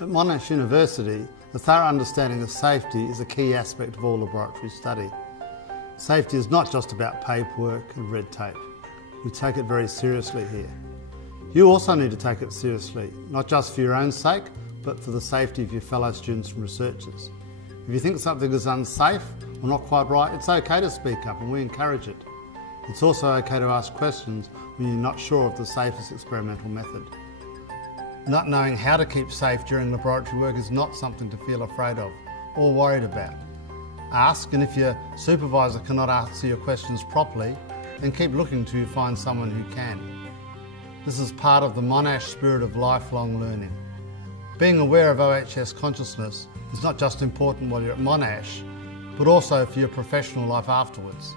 At Monash University, a thorough understanding of safety is a key aspect of all laboratory study. Safety is not just about paperwork and red tape. We take it very seriously here. You also need to take it seriously, not just for your own sake, but for the safety of your fellow students and researchers. If you think something is unsafe or not quite right, it's okay to speak up and we encourage it. It's also okay to ask questions when you're not sure of the safest experimental method. Not knowing how to keep safe during laboratory work is not something to feel afraid of or worried about. Ask, and if your supervisor cannot answer your questions properly, then keep looking till you find someone who can. This is part of the Monash spirit of lifelong learning. Being aware of OHS consciousness is not just important while you're at Monash, but also for your professional life afterwards.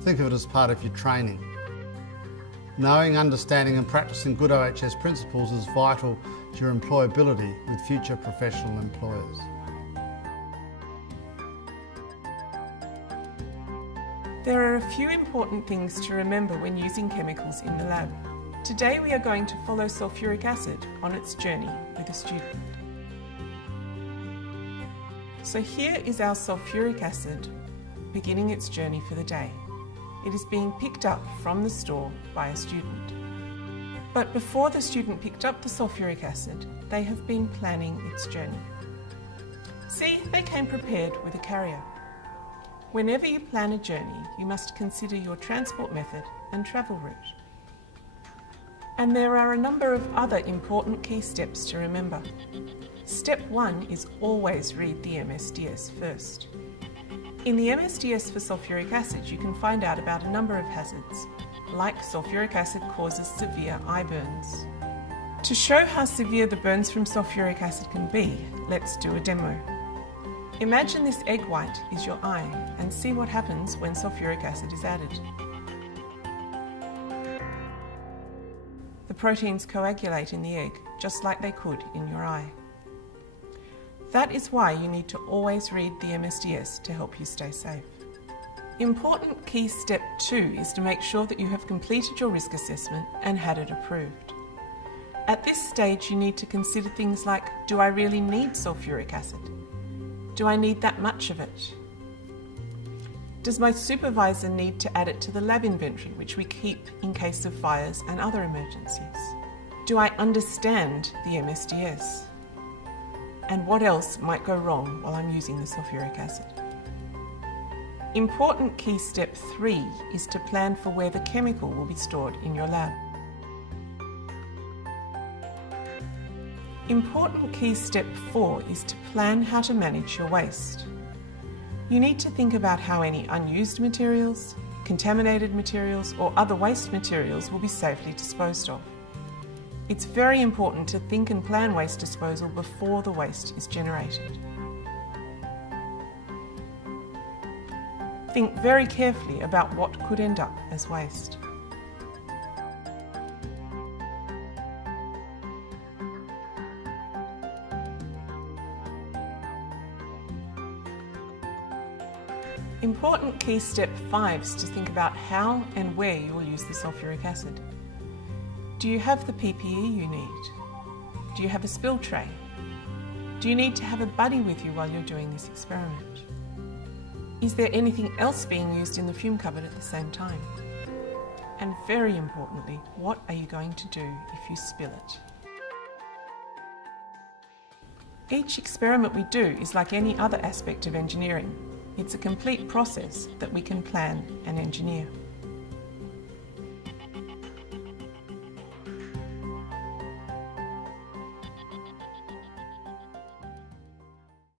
Think of it as part of your training. Knowing, understanding and practicing good OHS principles is vital to your employability with future professional employers. There are a few important things to remember when using chemicals in the lab. Today we are going to follow sulfuric acid on its journey with a student. So here is our sulfuric acid beginning its journey for the day. It is being picked up from the store by a student. But before the student picked up the sulfuric acid, they have been planning its journey. See, they came prepared with a carrier. Whenever you plan a journey, you must consider your transport method and travel route. And there are a number of other important key steps to remember. Step 1 is always read the MSDS first. In the MSDS for sulfuric acid, you can find out about a number of hazards, like sulfuric acid causes severe eye burns. To show how severe the burns from sulfuric acid can be, let's do a demo. Imagine this egg white is your eye and see what happens when sulfuric acid is added. The proteins coagulate in the egg, just like they could in your eye. That is why you need to always read the MSDS to help you stay safe. Important key step 2 is to make sure that you have completed your risk assessment and had it approved. At this stage you need to consider things like, do I really need sulfuric acid? Do I need that much of it? Does my supervisor need to add it to the lab inventory, which we keep in case of fires and other emergencies? Do I understand the MSDS? And what else might go wrong while I'm using the sulfuric acid? Important key step 3 is to plan for where the chemical will be stored in your lab. Important key step 4 is to plan how to manage your waste. You need to think about how any unused materials, contaminated materials or other waste materials will be safely disposed of. It's very important to think and plan waste disposal before the waste is generated. Think very carefully about what could end up as waste. Important key step 5 is to think about how and where you will use the sulfuric acid. Do you have the PPE you need? Do you have a spill tray? Do you need to have a buddy with you while you're doing this experiment? Is there anything else being used in the fume cupboard at the same time? And very importantly, what are you going to do if you spill it? Each experiment we do is like any other aspect of engineering. It's a complete process that we can plan and engineer.